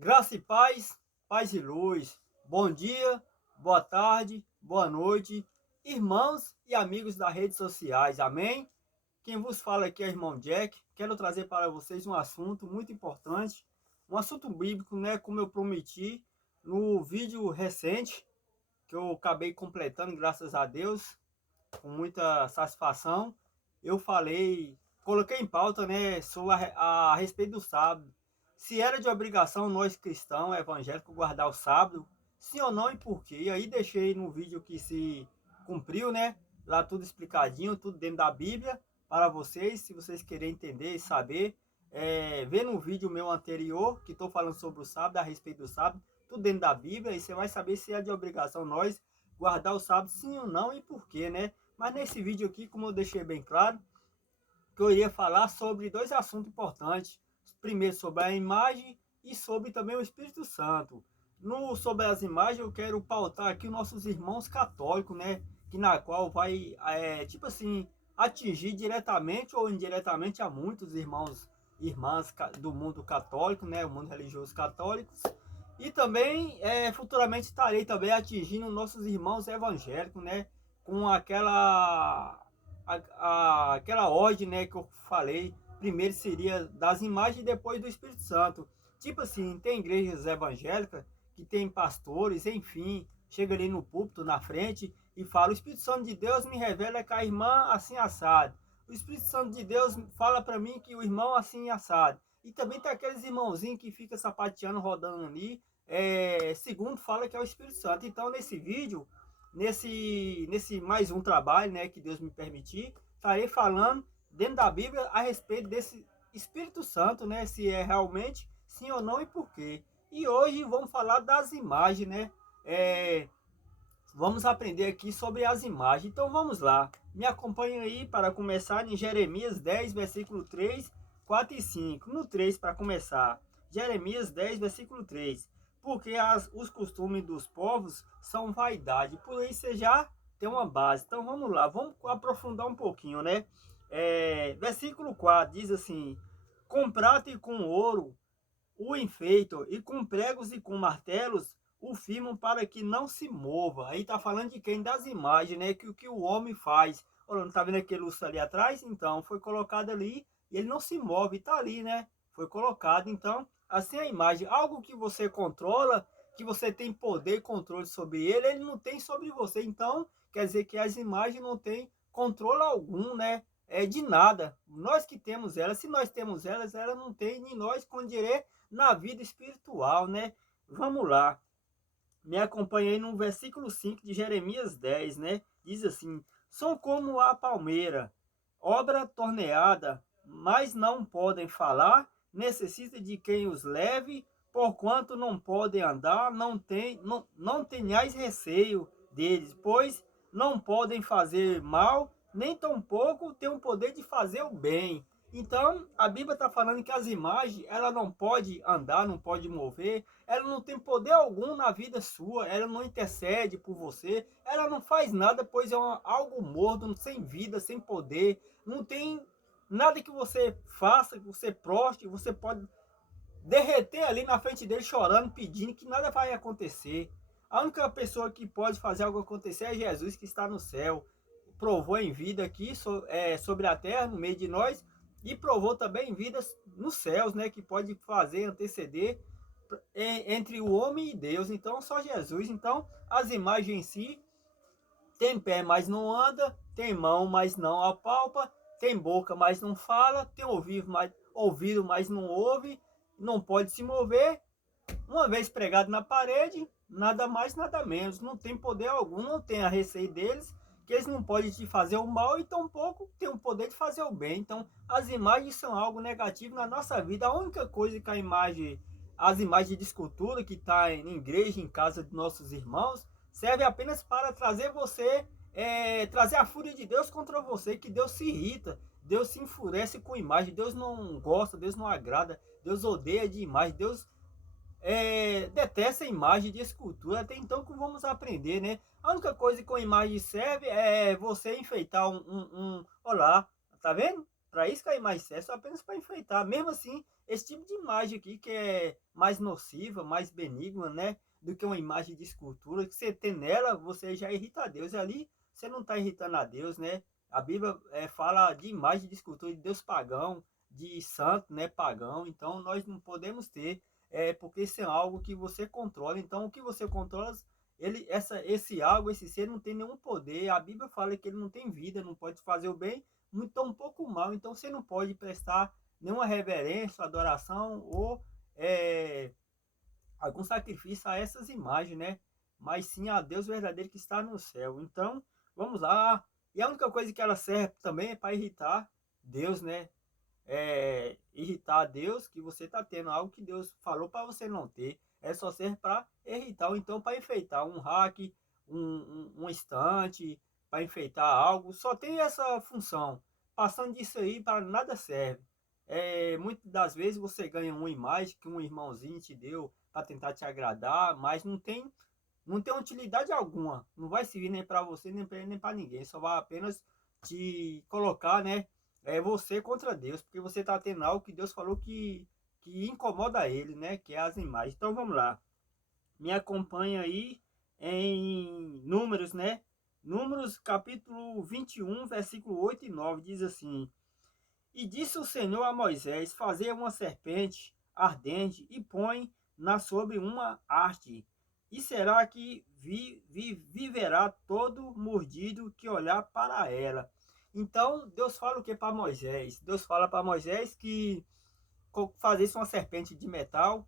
Graça e paz, paz e luz. Bom dia, boa tarde, boa noite, irmãos e amigos das redes sociais, amém? Quem vos fala aqui é o irmão Jack. Quero trazer para vocês um assunto muito importante, um assunto bíblico, né? Como eu prometi no vídeo recente, que eu acabei completando, graças a Deus, com muita satisfação. Eu falei, coloquei em pauta, né, sobre a respeito do sábado. Se era de obrigação nós cristãos evangélicos guardar o sábado, sim ou não e por quê? E aí deixei no vídeo que se cumpriu, né? Lá tudo explicadinho, tudo dentro da Bíblia para vocês, se vocês querem entender e saber. Vê no vídeo meu anterior, que estou falando sobre o sábado, a respeito do sábado, tudo dentro da Bíblia, e você vai saber se é de obrigação nós guardar o sábado, sim ou não e por quê, né? Mas nesse vídeo aqui, como eu deixei bem claro, que eu iria falar sobre dois assuntos importantes. Primeiro, sobre a imagem e sobre também o Espírito Santo. Sobre as imagens, eu quero pautar aqui os nossos irmãos católicos, né? Que na qual vai, tipo assim, atingir diretamente ou indiretamente a muitos irmãos e irmãs do mundo católico, né? O mundo religioso católico. E também, futuramente estarei também atingindo nossos irmãos evangélicos, né? Com aquela ordem, né, que eu falei, primeiro seria das imagens e depois do Espírito Santo. Tipo assim, tem igrejas evangélicas que tem pastores, enfim, chega ali no púlpito, na frente, e fala, o Espírito Santo de Deus me revela que a irmã assim assado. O Espírito Santo de Deus fala para mim que o irmão assim assado. E também tem aqueles irmãozinhos que fica sapateando, rodando ali, segundo fala que é o Espírito Santo. Então, nesse vídeo, nesse mais um trabalho, né, que Deus me permitir, estarei falando dentro da Bíblia a respeito desse Espírito Santo, né, se é realmente sim ou não e por quê. E hoje vamos falar das imagens, né? Vamos aprender aqui sobre as imagens. Então vamos lá. Me acompanhe aí para começar em Jeremias 10, versículo 3, 4 e 5. No 3 para começar. Jeremias 10, versículo 3. Porque os costumes dos povos são vaidade. Por aí você já tem uma base. Então vamos lá, vamos aprofundar um pouquinho, né? Versículo 4 diz assim: com prata e com ouro o enfeitam, e com pregos e com martelos o firmam para que não se mova. Aí tá falando de quem? Das imagens, né? Que o que o homem faz. Olha, não tá vendo aquele urso ali atrás? Então, foi colocado ali e ele não se move, tá ali, né? Foi colocado. Então, assim a imagem, algo que você controla, que você tem poder e controle sobre ele, ele não tem sobre você. Então, quer dizer que as imagens não têm controle algum, né? De nada. Nós que temos elas, se nós temos elas, ela não tem nem nós com direito na vida espiritual, né? Vamos lá. Me acompanhei no versículo 5 de Jeremias 10, né? Diz assim: são como a palmeira, obra torneada, mas não podem falar, necessita de quem os leve, porquanto não podem andar, não tenhais receio deles, pois não podem fazer mal, nem tampouco têm o poder de fazer o bem. Então, a Bíblia está falando que as imagens, ela não pode andar, não pode mover, ela não tem poder algum na vida sua, ela não intercede por você, ela não faz nada, pois é algo morto, sem vida, sem poder, não tem nada que você faça, que você proste, você pode derreter ali na frente dele chorando, pedindo que nada vai acontecer. A única pessoa que pode fazer algo acontecer é Jesus, que está no céu. Provou em vida aqui sobre a terra, no meio de nós, e provou também em vida nos céus, né? Que pode fazer, anteceder entre o homem e Deus. Então, só Jesus. Então, as imagens em si, tem pé, mas não anda, tem mão, mas não apalpa, tem boca, mas não fala, tem ouvido, mas não ouve, não pode se mover. Uma vez pregado na parede, nada mais, nada menos. Não tem poder algum, não tem a receita deles, que eles não podem te fazer o mal e tampouco tem o poder de fazer o bem. Então, as imagens são algo negativo na nossa vida. A única coisa que as imagens de escultura que está em igreja, em casa de nossos irmãos, serve apenas para trazer trazer a fúria de Deus contra você, que Deus se irrita, Deus se enfurece com imagem, Deus não gosta, Deus não agrada, Deus odeia de imagem, Deus detesta a imagem de escultura. Até então que vamos aprender, né? A única coisa que a imagem serve é você enfeitar olá, tá vendo? Para isso que a imagem serve só apenas para enfeitar. Mesmo assim, esse tipo de imagem aqui que é mais nociva, mais benigna, né? Do que uma imagem de escultura, que você tem nela, você já irrita a Deus. E ali você não está irritando a Deus, né? A Bíblia fala de imagem de escultura de Deus pagão, de santo, né, pagão. Então nós não podemos ter, porque isso é algo que você controla. Então o que você controla, esse algo, esse ser não tem nenhum poder. A Bíblia fala que ele não tem vida, não pode fazer o bem, muito um pouco o mal. Então você não pode prestar nenhuma reverência, adoração ou algum sacrifício a essas imagens, né? Mas sim a Deus verdadeiro que está no céu. Então, vamos lá. E a única coisa que ela serve também é para irritar Deus, né? Irritar a Deus, que você está tendo algo que Deus falou para você não ter. É só serve para irritar, ou então para enfeitar um rack, um estante, para enfeitar algo. Só tem essa função. Passando disso aí, para nada serve. Muitas das vezes você ganha uma imagem que um irmãozinho te deu para tentar te agradar, mas não tem utilidade alguma. Não vai servir nem para você, nem para ninguém. Só vai apenas te colocar, né? Você contra Deus, porque você está tendo algo que Deus falou que incomoda ele, né? Que é as imagens. Então vamos lá. Me acompanha aí em Números, né? Números capítulo 21, versículo 8 e 9 diz assim: E disse o Senhor a Moisés: Fazer uma serpente ardente e põe na sobre uma haste, e será que viverá todo mordido que olhar para ela. Então Deus fala o que para Moisés? Deus fala para Moisés que fazesse uma serpente de metal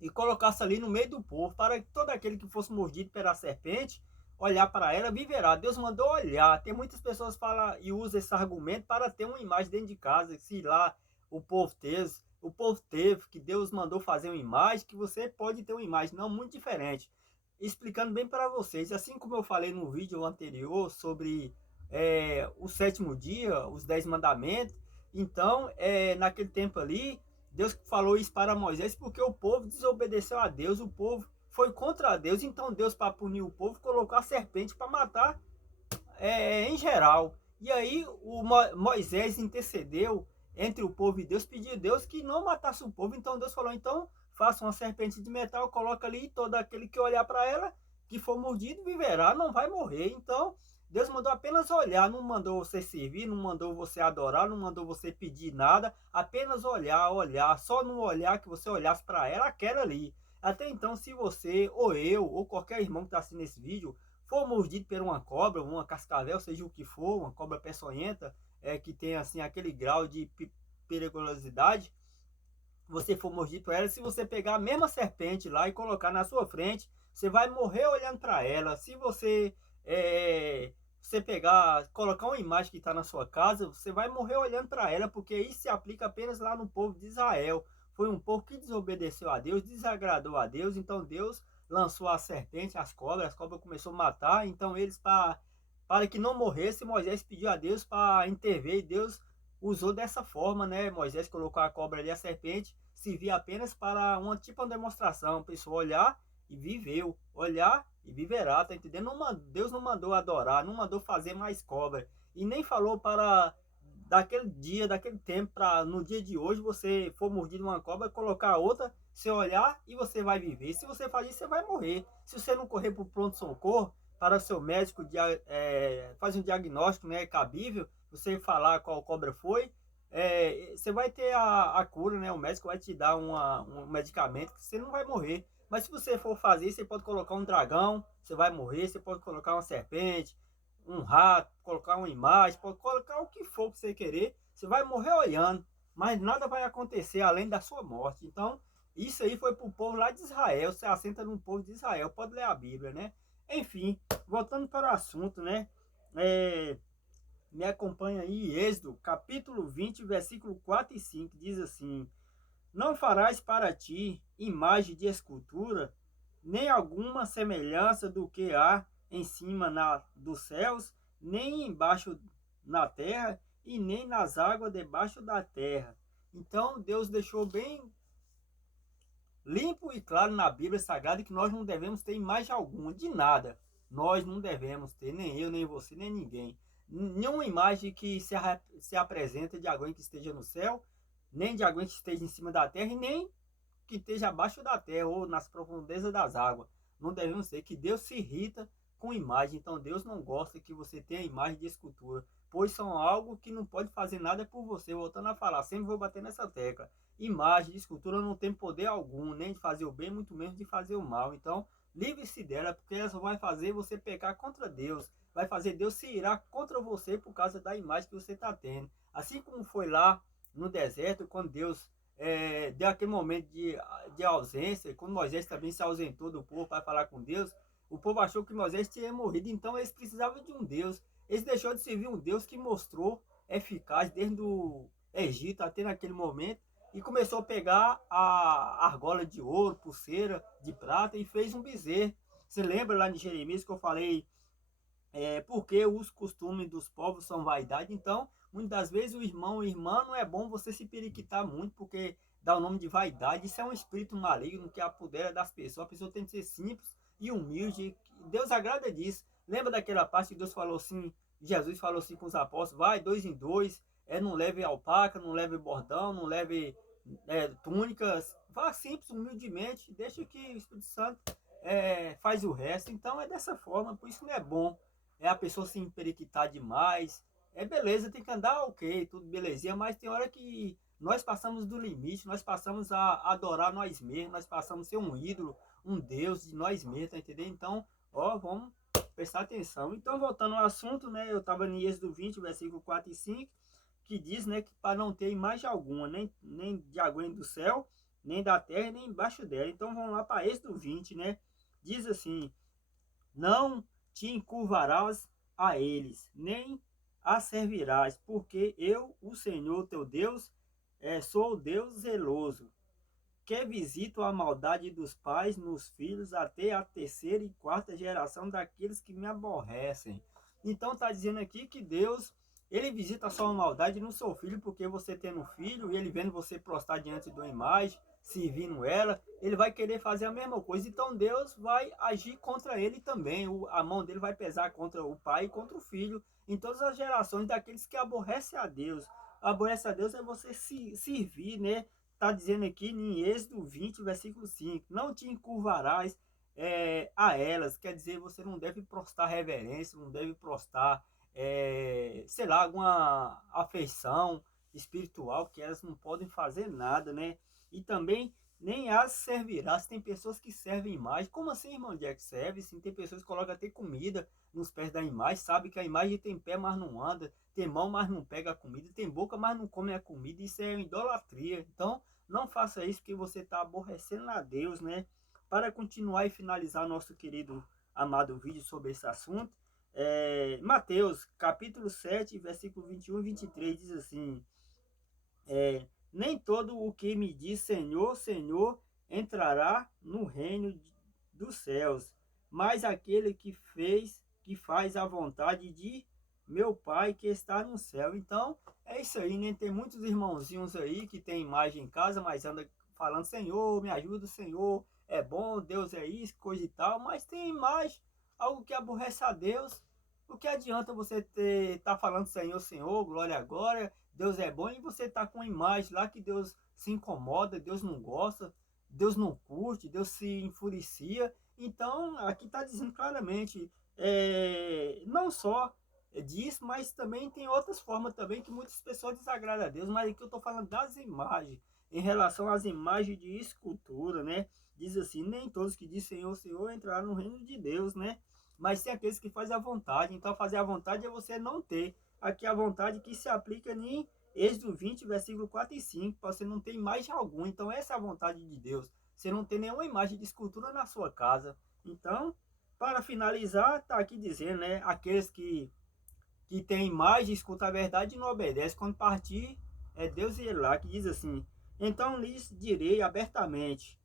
e colocasse ali no meio do povo, para que todo aquele que fosse mordido pela serpente, olhar para ela, viverá. Deus mandou olhar. Tem muitas pessoas que falam e usam esse argumento para ter uma imagem dentro de casa, se lá o povo teve, que Deus mandou fazer uma imagem, que você pode ter uma imagem, não muito diferente. Explicando bem para vocês, assim como eu falei no vídeo anterior sobre o sétimo dia, os 10 mandamentos, então, naquele tempo ali, Deus falou isso para Moisés porque o povo desobedeceu a Deus, o povo foi contra Deus. Então Deus, para punir o povo, colocou a serpente para matar em geral. E aí o Moisés intercedeu entre o povo e Deus, pediu a Deus que não matasse o povo. Então Deus falou, então faça uma serpente de metal, coloca ali, todo aquele que olhar para ela, que for mordido, viverá, não vai morrer. Então Deus mandou apenas olhar, não mandou você servir, não mandou você adorar, não mandou você pedir nada, apenas olhar, olhar, só no olhar que você olhasse para ela, aquela ali. Até então, se você, ou eu, ou qualquer irmão que está assistindo esse vídeo, for mordido por uma cobra, uma cascavel, seja o que for, uma cobra peçonhenta, que tem assim aquele grau de periculosidade, você for mordido por ela, se você pegar a mesma serpente lá e colocar na sua frente, você vai morrer olhando para ela. Se você pegar, colocar uma imagem que está na sua casa, você vai morrer olhando para ela, porque isso se aplica apenas lá no povo de Israel. Foi um povo que desobedeceu a Deus, desagradou a Deus, então Deus lançou a serpente, as cobras começou a matar, então eles, para que não morresse, Moisés pediu a Deus para intervir, e Deus usou dessa forma, né? Moisés colocou a cobra ali, a serpente, servia apenas para uma tipo de demonstração, a pessoa olhar e viveu, olhar e viverá, tá entendendo? Deus não mandou adorar, não mandou fazer mais cobra, e nem falou para daquele dia, daquele tempo, para no dia de hoje você for mordido uma cobra, colocar outra, você olhar e você vai viver. Se você fazer isso, você vai morrer. Se você não correr para o pronto-socorro, para o seu médico fazer um diagnóstico, né, cabível, você falar qual cobra foi, você vai ter a cura, né? O médico vai te dar um medicamento que você não vai morrer. Mas se você for fazer, você pode colocar um dragão, você vai morrer. Você pode colocar uma serpente, um rato, colocar uma imagem, pode colocar o que for que você querer, você vai morrer olhando, mas nada vai acontecer além da sua morte. Então, isso aí foi para o povo lá de Israel, você assenta no povo de Israel, pode ler a Bíblia, né? Enfim, voltando para o assunto, né? Me acompanha aí, Êxodo, capítulo 20, versículo 4 e 5, diz assim: Não farás para ti imagem de escultura, nem alguma semelhança do que há em cima dos céus, nem embaixo na terra, e nem nas águas debaixo da terra. Então Deus deixou bem limpo e claro na Bíblia Sagrada que nós não devemos ter imagem alguma, de nada. Nós não devemos ter, nem eu, nem você, nem ninguém. Nenhuma imagem que se apresenta de alguém que esteja no céu, nem de alguém que esteja em cima da terra, e nem que esteja abaixo da terra ou nas profundezas das águas. Não devemos ser que Deus se irrita com imagem. Então Deus não gosta que você tenha imagem de escultura, pois são algo que não pode fazer nada por você. Voltando a falar, sempre vou bater nessa tecla. Imagem de escultura não tem poder algum, nem de fazer o bem, muito menos de fazer o mal. Então livre-se dela, porque ela só vai fazer você pecar contra Deus. Vai fazer Deus se irar contra você por causa da imagem que você está tendo. Assim como foi lá no deserto, quando Deus deu aquele momento de ausência, quando Moisés também se ausentou do povo para falar com Deus, o povo achou que Moisés tinha morrido, então eles precisavam de um Deus. Eles deixaram de servir um Deus que mostrou eficaz desde o Egito até naquele momento, e começou a pegar a argola de ouro, pulseira de prata, e fez um bezerro. Você lembra lá de Jeremias que eu falei porque os costumes dos povos são vaidade? Então, muitas das vezes o irmão e irmã não é bom você se periquitar muito, porque dá o nome de vaidade. Isso é um espírito maligno que apodera das pessoas. A pessoa tem que ser simples e humilde. Deus agrada disso. Lembra daquela parte que Deus falou assim, Jesus falou assim com os apóstolos: vai 2 em 2, não leve alpaca, não leve bordão, não leve túnicas. Vá simples, humildemente, deixa que o Espírito Santo faz o resto. Então é dessa forma, por isso não é bom a pessoa se emperiquitar demais. Beleza, tem que andar ok, tudo belezinha, mas tem hora que nós passamos do limite, nós passamos a adorar nós mesmos, nós passamos a ser um ídolo, um Deus de nós mesmos, tá entendendo? Então, vamos prestar atenção. Então, voltando ao assunto, né, eu estava em Êxodo 20, versículo 4 e 5, que diz, né, que para não ter imagem alguma, nem de alguém do céu, nem da terra, nem embaixo dela. Então, vamos lá para Êxodo 20, né, diz assim: não te encurvarás a eles, nem a servirás, porque eu, o Senhor teu Deus, sou o Deus zeloso, que visito a maldade dos pais nos filhos até a terceira e quarta geração daqueles que me aborrecem. Então está dizendo aqui que Deus, ele visita a sua maldade no seu filho, porque você tendo um filho e ele vendo você prostrar diante de uma imagem, servindo ela, ele vai querer fazer a mesma coisa. Então Deus vai agir contra ele também. A mão dele vai pesar contra o pai e contra o filho, em todas as gerações daqueles que aborrecem a Deus. Aborrece a Deus é você se servir, né? Está dizendo aqui em Êxodo 20, versículo 5, não te encurvarás a elas, quer dizer, você não deve prostrar reverência, não deve prostrar, sei lá, alguma afeição espiritual, que elas não podem fazer nada, né? E também nem as servirás. Tem pessoas que servem imagem. Como assim, irmão Jack? Serve sim. Tem pessoas que colocam até comida nos pés da imagem, sabe que a imagem tem pé, mas não anda, tem mão, mas não pega a comida, tem boca, mas não come a comida. Isso é idolatria. Então, não faça isso, que você está aborrecendo a Deus, né? Para continuar e finalizar nosso querido, amado vídeo sobre esse assunto, Mateus, capítulo 7, versículo 21 e 23, diz assim: nem todo o que me diz Senhor, Senhor, entrará no reino dos céus, mas aquele que faz a vontade de meu Pai que está no céu. Então, é isso aí, né? Tem muitos irmãozinhos aí que tem imagem em casa, mas anda falando: Senhor, me ajuda, Senhor, é bom, Deus é isso, coisa e tal, mas tem imagem, algo que aborrece a Deus. O que adianta você tá falando Senhor, Senhor, glória, glória, Deus é bom, e você tá com uma imagem lá que Deus se incomoda, Deus não gosta, Deus não curte, Deus se enfurecia. Então, aqui está dizendo claramente, não só disso, mas também tem outras formas também que muitas pessoas desagradam a Deus. Mas aqui eu estou falando das imagens, em relação às imagens de escultura, né? Diz assim: nem todos que dizem Senhor, Senhor entrarão no reino de Deus, né? Mas tem aqueles que fazem a vontade. Então, fazer a vontade é você não ter. Aqui a vontade que se aplica em Êxodo 20, versículo 4 e 5, você não tem imagem alguma. Então, essa é a vontade de Deus. Você não tem nenhuma imagem de escultura na sua casa. Então, para finalizar, está aqui dizendo, né? Aqueles que têm imagem, escuta a verdade e não obedece. Quando partir, é Deus e ele lá, que diz assim: então lhes direi abertamente: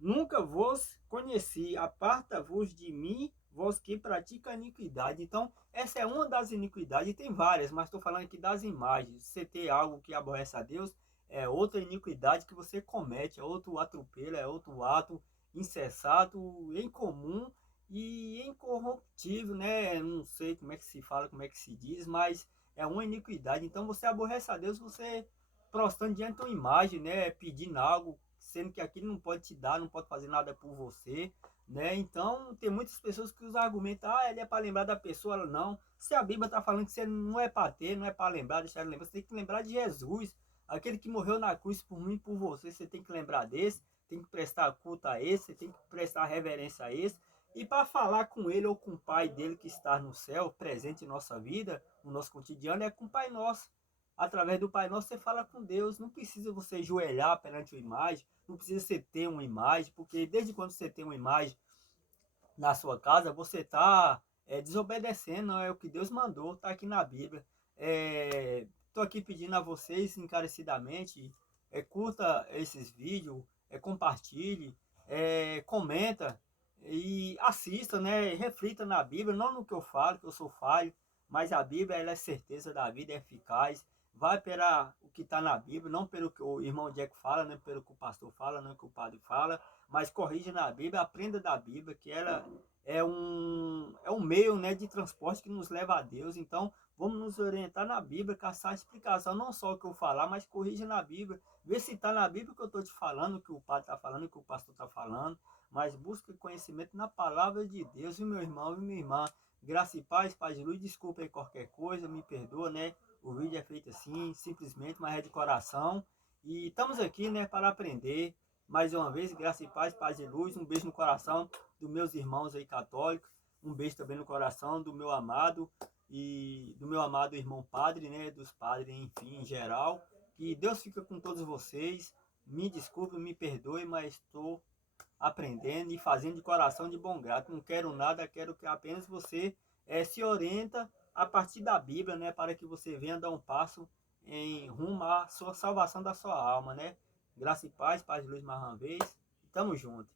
nunca vos conheci, aparta-vos de mim, vós que pratica iniquidade. Então, essa é uma das iniquidades, e tem várias, mas estou falando aqui das imagens. Você ter algo que aborrece a Deus é outra iniquidade que você comete, é outro atropelo, é outro ato insensato, incomum, e incorruptível, né? Não sei como é que se fala, como é que se diz, mas é uma iniquidade. Então você aborrece a Deus, você prostrando diante de uma imagem, né? Pedindo algo, sendo que aquilo não pode te dar, não pode fazer nada por você, né? Então tem muitas pessoas que os argumentam, ah, ele é para lembrar da pessoa, ela não. Se a Bíblia está falando que você não é para ter, não é para lembrar, deixar de lembrar, você tem que lembrar de Jesus, aquele que morreu na cruz por mim e por você, você tem que lembrar desse, tem que prestar culto a esse, você tem que prestar reverência a esse. E para falar com ele ou com o Pai dele que está no céu, presente em nossa vida, no nosso cotidiano, é com o Pai Nosso. Através do Pai Nosso você fala com Deus. Não precisa você joelhar perante uma imagem, não precisa você ter uma imagem, porque desde quando você tem uma imagem na sua casa, você está desobedecendo, não é o que Deus mandou, está aqui na Bíblia. Estou aqui pedindo a vocês encarecidamente, curta esses vídeos, compartilhe, comenta e assista, né? Reflita na Bíblia, não no que eu falo, que eu sou falho, mas a Bíblia ela é certeza da vida, é eficaz. Vai pela o que está na Bíblia, não pelo que o irmão Jack fala, nem pelo que o pastor fala, nem pelo que o padre fala, mas corrija na Bíblia, aprenda da Bíblia, que ela é um meio, né, de transporte que nos leva a Deus. Então, vamos nos orientar na Bíblia, caçar explicação, não só o que eu falar, mas corrija na Bíblia. Vê se está na Bíblia o que eu estou te falando, o que o padre está falando, o que o pastor está falando, mas busque conhecimento na palavra de Deus, viu, meu irmão e minha irmã. Graça e paz, paz e luz, desculpa aí qualquer coisa, me perdoa, né? O vídeo é feito assim, simplesmente, mas é de coração. E estamos aqui, né, para aprender. Mais uma vez, graça e paz, paz e luz. Um beijo no coração dos meus irmãos aí católicos. Um beijo também no coração do meu amado irmão padre, né? Dos padres, enfim, em geral. Que Deus fica com todos vocês. Me desculpe, me perdoe, mas estou aprendendo e fazendo de coração de bom grado. Não quero nada, quero que apenas você se orienta a partir da Bíblia, né? Para que você venha dar um passo em rumo à sua salvação da sua alma, né? Graça e paz, paz e luz mais uma vez. Tamo junto.